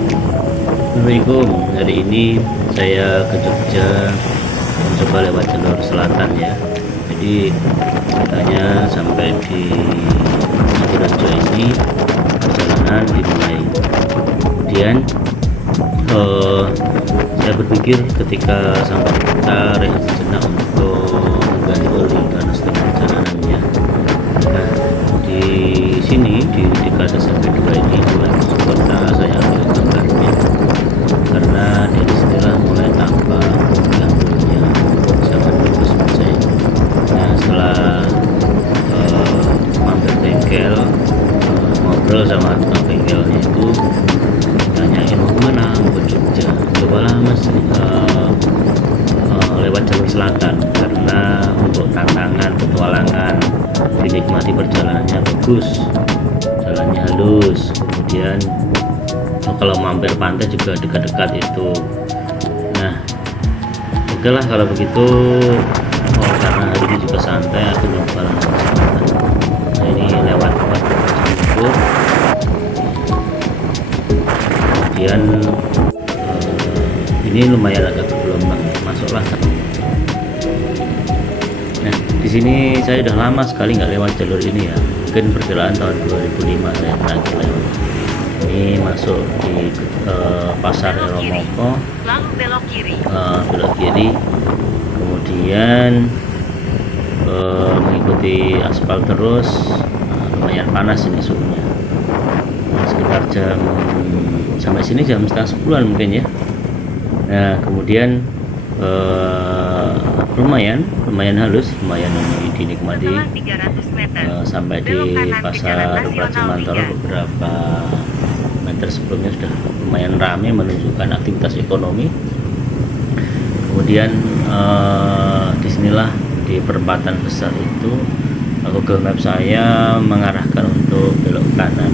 Assalamualaikum. Hari ini saya ke Jogja mencoba lewat jalur selatan ya. Jadi katanya sampai di Sidoarjo ini perjalanan dimulai. Kemudian saya berpikir ketika sampai kita rehat sejenak untuk mengganti oli karena setengah perjalanannya. Nah, di sini di dekat SMP 2 ini mulai masuk kota, saya ambil gambarnya karena dari sinilah mulai tampak gambutnya sangat bagus menurut saya. Nah, setelah mampir bengkel, ngobrol sama tukang bengkelnya itu, tanyain mau kemana, mau ke Jogja. Cobalah mas lewat jalur selatan karena untuk tantangan petualangan dinikmati, perjalanannya bagus, jalannya halus, kemudian kalau mampir pantai juga dekat-dekat itu. Nah, oke lah kalau begitu. Karena hari ini juga santai, aku nyoba langsung selatan. Nah, ini lewat itu, kemudian ini lumayan agak bergelombang, masuklah. Nah, di sini saya udah lama sekali nggak lewat jalur ini ya, mungkin perkiraan tahun 2005 saya terakhir lewat. Ini masuk di pasar Eromoko, belok kiri, kemudian mengikuti aspal terus. Lumayan panas ini suhunya, sekitar jam sampai sini jam setengah 10-an mungkin ya. Nah, kemudian lumayan halus, lumayan ini dinikmati. Sampai di pasar Prajamantoro beberapa meter sebelumnya sudah lumayan ramai, menunjukkan aktivitas ekonomi. Kemudian disinilah di perempatan besar itu Google Maps saya mengarahkan untuk belok kanan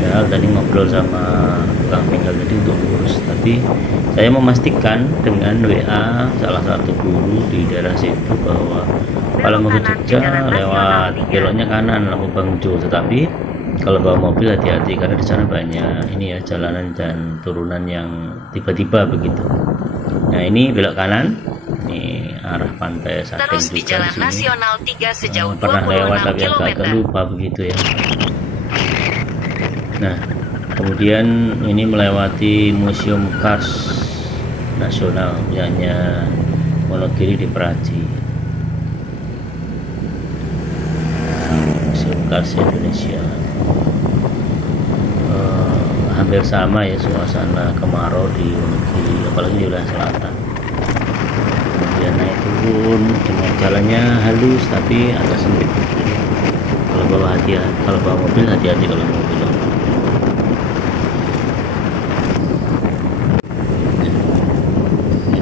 ya. Tadi ngobrol sama tukang bengkel tadi untuk lurus, tapi saya memastikan dengan WA salah satu guru di daerah situ bahwa kalau mau ke Jogja lewat beloknya kanan lampu Bangjo, tetapi kalau bawa mobil hati-hati karena di sana banyak ini ya jalanan dan turunan yang tiba-tiba begitu. Nah, ini belok kanan, ini arah pantai Saking. Terus di Jalan Nasional 3 sejauh pernah lewat 26 tapi km. agak lupa begitu ya. Nah, kemudian ini melewati Museum Kars Nasional punyanya Wonogiri di Praji. Museum Kars Indonesia. Hampir sama ya suasana kemarau di Wonogiri, apalagi di wilayah selatan. Kemudian naik turun dengan jalannya halus tapi agak sempit. Kalau bawa mobil hati-hati kalau mobil.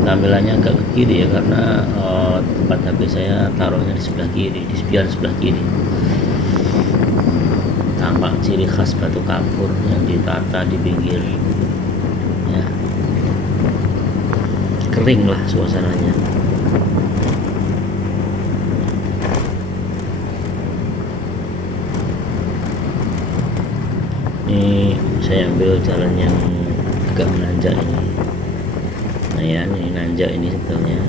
Tampilannya agak ke kiri ya karena tempat HP saya taruhnya di sebelah kiri, di spion sebelah kiri. Tampak ciri khas batu kapur yang ditata di pinggir ya. Kering lah suasananya. Ini saya ambil jalan yang agak menanjak ini. Nah ya, ini nanjak ini sebetulnya.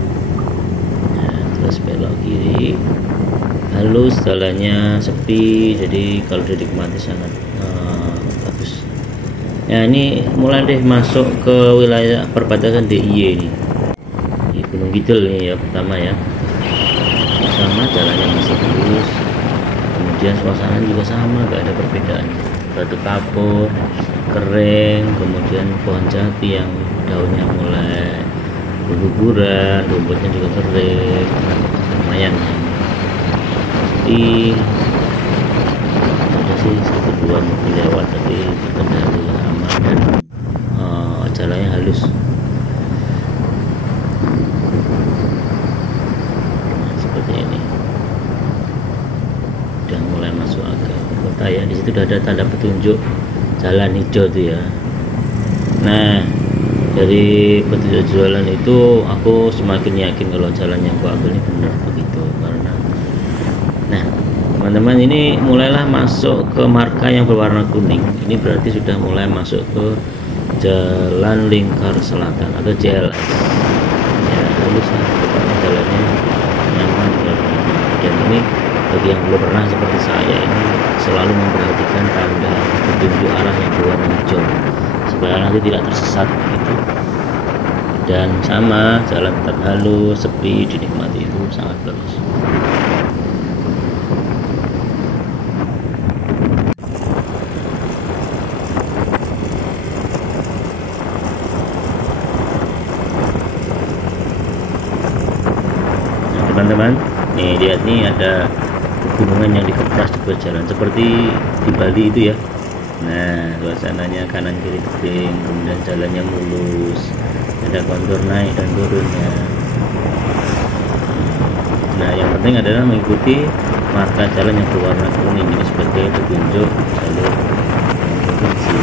Nah, terus belok kiri, halus, jalannya sepi, jadi kalau dinikmati sangat bagus. Ya, ini mulai deh masuk ke wilayah perbatasan DIY ini. Di Gunung Kidul nih ya pertama ya. Sama jalannya masih halus. Kemudian suasana juga sama, gak ada perbedaan. Batu kapur, kering, kemudian pohon jati yang daunnya mulai berguguran, rumputnya juga kering, lumayan ya. Jadi ada sih satu dua mobil lewat tapi terkendali aman dan jalannya halus. Nah, seperti ini. Udah mulai masuk agak kota ya. Di situ udah ada tanda petunjuk jalan hijau tuh ya. Nah, dari petunjuk jalan itu aku semakin yakin kalau jalan yang aku ambil ini benar begitu. Karena nah, teman-teman, ini mulailah masuk ke marka yang berwarna kuning. Ini berarti sudah mulai masuk ke Jalan Lingkar Selatan atau JLS ya. Halus lah pokoknya, jalannya nyaman dan ini bagi yang belum pernah seperti saya ini selalu memperhatikan tanda petunjuk arah yang berwarna hijau supaya nanti tidak tersesat gitu. Dan sama, jalan tetap halus, sepi, dinikmati, itu sangat bagus. Nah, teman-teman, nih lihat nih, ada pegunungan yang dikepras di bawah jalan seperti di Bali itu ya. Nah, suasananya kanan kiri tebing, kemudian jalannya mulus, ada kontur naik dan turunnya. Nah, yang penting adalah mengikuti marka jalan yang berwarna kuning ini sebagai petunjuk jalur provinsi.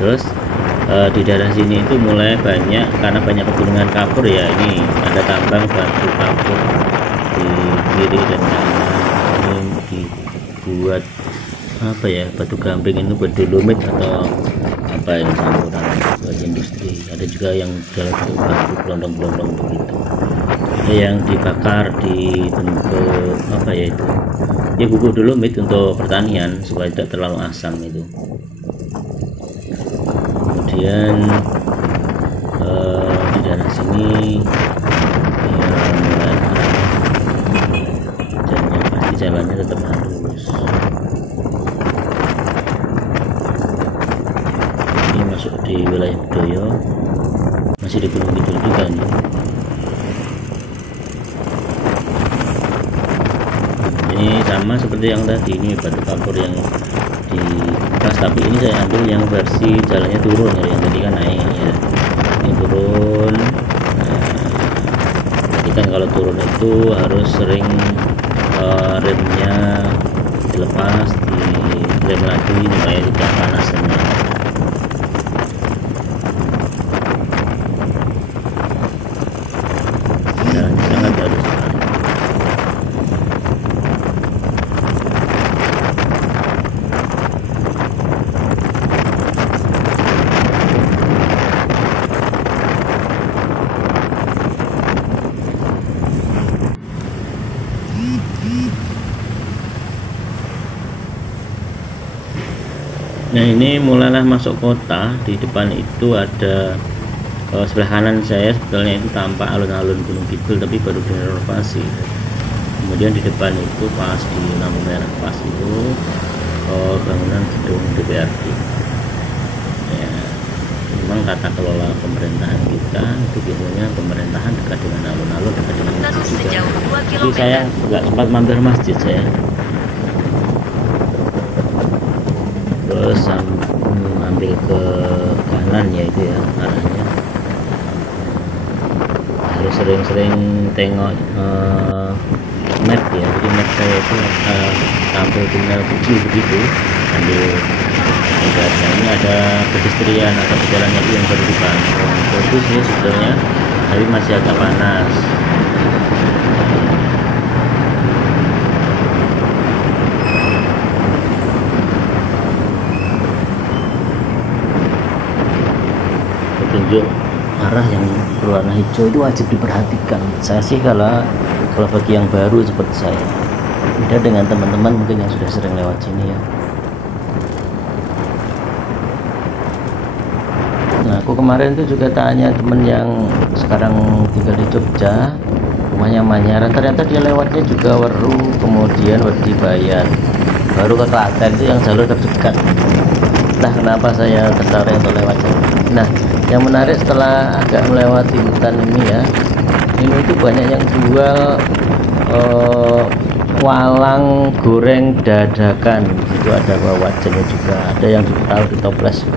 Terus di daerah sini itu mulai banyak, karena banyak pegunungan kapur ya. Ini ada tambang batu kapur di kiri dan kanan. Ini dibuat apa ya, batu gamping itu buat dolomit atau apa yang campuran buat industri. Ada juga yang dalam bentuk batu gelondong-gelondong begitu. Ada yang dibakar di bentuk apa ya itu ya, bubuk dolomit untuk pertanian supaya tidak terlalu asam itu. Kemudian di daerah sini ya mulai dan yang pasti jalannya tetap halus. Ini masuk di wilayah Bedoyo, masih di Gunung Kidul juga nih. Ini sama seperti yang tadi, ini batu kapur yang di atas, tapi ini saya ambil yang versi jalannya turun ya, yang tadi kan naik ya. Ini turun. Jadi kan kalau turun itu harus sering remnya dilepas, direm lagi supaya tidak panas remnya. Jalannya sangat halus. Nah, ini mulailah masuk kota. Di depan itu ada sebelah kanan saya sebetulnya itu tampak alun-alun Gunung Kidul, tapi baru direnovasi. Kemudian di depan itu pas di lampu merah pas itu bangunan gedung DPRD ya. Memang tata kelola pemerintahan kita itu biasanya pemerintahan dekat dengan alun-alun, dekat dengan masjid juga. Tapi saya nggak sempat mampir masjid saya. Terus ambil ke kanan ya, itu ya arahnya. Harus sering-sering tengok map ya. Jadi map saya itu tampil tunnel kecil begitu. Ambil ibaratnya ini ada pedestrian atau pejalan kaki yang baru dibangun. Bagus ya sebetulnya, tapi masih agak panas. Petunjuk arah yang berwarna hijau itu wajib diperhatikan. Saya sih kalau bagi yang baru seperti saya, beda dengan teman-teman mungkin yang sudah sering lewat sini ya. Nah, aku kemarin tuh juga tanya temen yang sekarang tinggal di Jogja, rumahnya Manyaran, ternyata dia lewatnya juga Weru, kemudian Wedi Bayan, baru ke Klaten, itu yang jalur terdekat. Nah, kenapa saya tertarik untuk lewat sini? Nah, yang menarik setelah agak melewati hutan ini ya, ini itu banyak yang jual walang goreng dadakan. Itu ada wajannya juga, ada yang ditaruh di toples.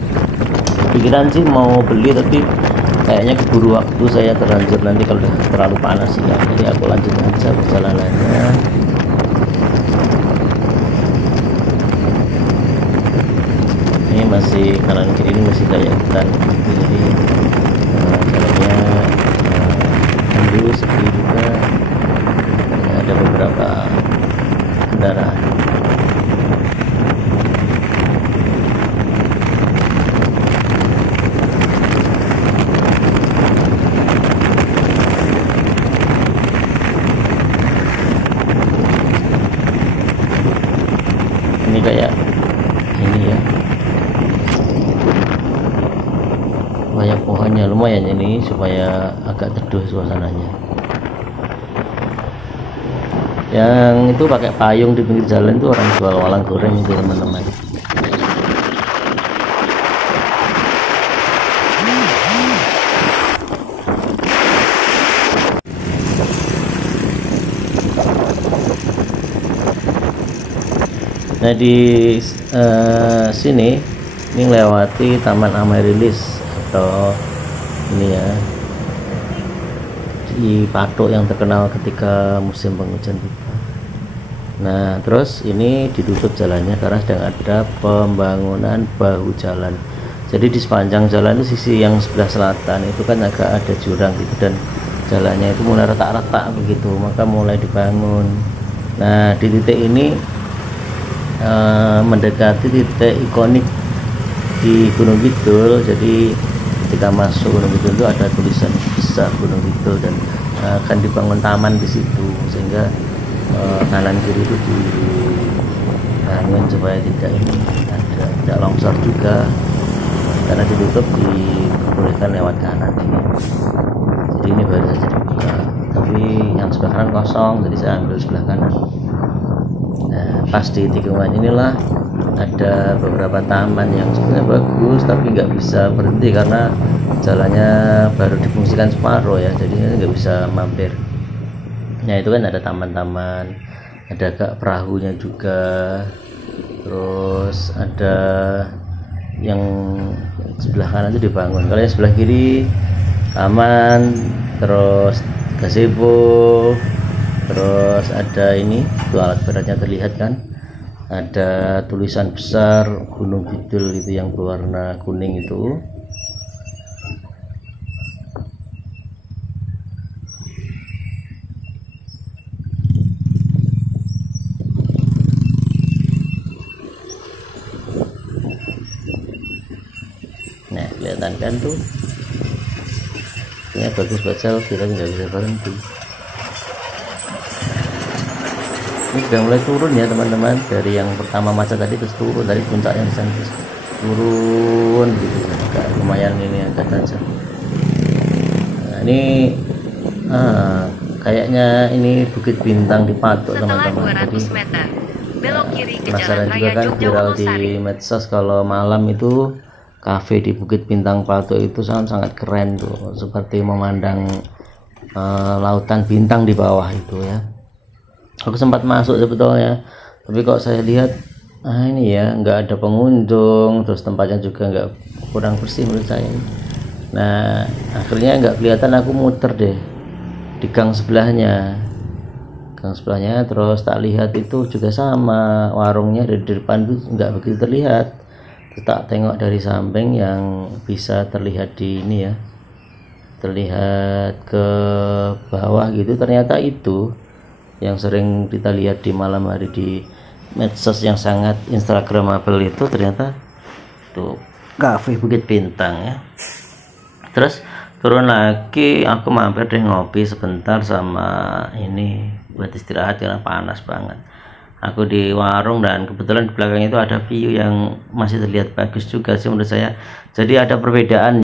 Pikiran sih mau beli, tapi kayaknya keburu waktu, saya terlanjur nanti kalau udah terlalu panas ya. Jadi aku lanjut aja perjalanannya. Ini masih kanan kiri, ini masih kayak hutan. Jadi jalannya halus, sepi juga, ada beberapa kendaraan. Ini kayak ini ya, banyak pohonnya, lumayan ini supaya agak teduh suasananya. Yang itu pakai payung di pinggir jalan itu orang jual walang goreng itu teman-teman. Nah di sini ini melewati Taman Amaryllis atau ini ya, di Patok yang terkenal ketika musim penghujan tiba. Nah terus ini ditutup jalannya karena sedang ada pembangunan bahu jalan. Jadi di sepanjang jalan itu sisi yang sebelah selatan itu kan agak ada jurang gitu, dan jalannya itu mulai retak-retak begitu, maka mulai dibangun. Nah di titik ini mendekati titik ikonik di Gunung Kidul. Jadi ketika masuk Gunung Kidul itu ada tulisan besar Gunung Kidul, dan akan dibangun taman di situ, sehingga kanan kiri itu dibangun supaya tidak longsor juga, karena ditutup diperbolehkan lewat kanan ini. Jadi ini baru saja dibuka, tapi yang sebelah kanan kosong, jadi saya ambil sebelah kanan. Nah, pas di tikungan inilah ada beberapa taman yang sebenarnya bagus, tapi nggak bisa berhenti karena jalannya baru difungsikan separuh ya, jadi nggak bisa mampir. Nah itu kan ada taman-taman, ada gak perahunya juga, terus ada yang sebelah kanan itu dibangun. Kalau yang sebelah kiri taman, terus gazebo, terus ada ini tuh alat beratnya terlihat kan, ada tulisan besar Gunung Kidul itu yang berwarna kuning itu. Nah kelihatan kan tuh, ini bagus buat selfie tapi nggak bisa berhenti. Ini sudah mulai turun ya teman-teman, dari yang pertama macet tadi terus turun, dari puncaknya di sana terus turun gitu, agak lumayan ini agak tajam. Nah ini kayaknya ini Bukit Bintang di Patok teman-teman. Jadi belok kiri ke penasaran Jalan juga Raya kan, viral di Jogja-Wonosari. medsos kalau malam itu kafe di Bukit Bintang Patok itu sangat keren tuh, seperti memandang lautan bintang di bawah itu ya. Aku sempat masuk sebetulnya, tapi kok saya lihat ini ya nggak ada pengunjung, terus tempatnya juga nggak, kurang bersih menurut saya. Nah akhirnya nggak kelihatan, aku muter deh di gang sebelahnya, terus tak lihat itu juga sama, warungnya dari depan itu nggak begitu terlihat. Terus tak tengok dari samping yang bisa terlihat di ini ya, terlihat ke bawah gitu, ternyata itu yang sering kita lihat di malam hari di medsos yang sangat instagramable itu, ternyata tuh kafe Bukit Bintang ya. Terus turun lagi, aku mampir deh ngopi sebentar sama ini buat istirahat karena panas banget. Aku di warung, dan kebetulan di belakang itu ada view yang masih terlihat bagus juga sih menurut saya. Jadi ada perbedaan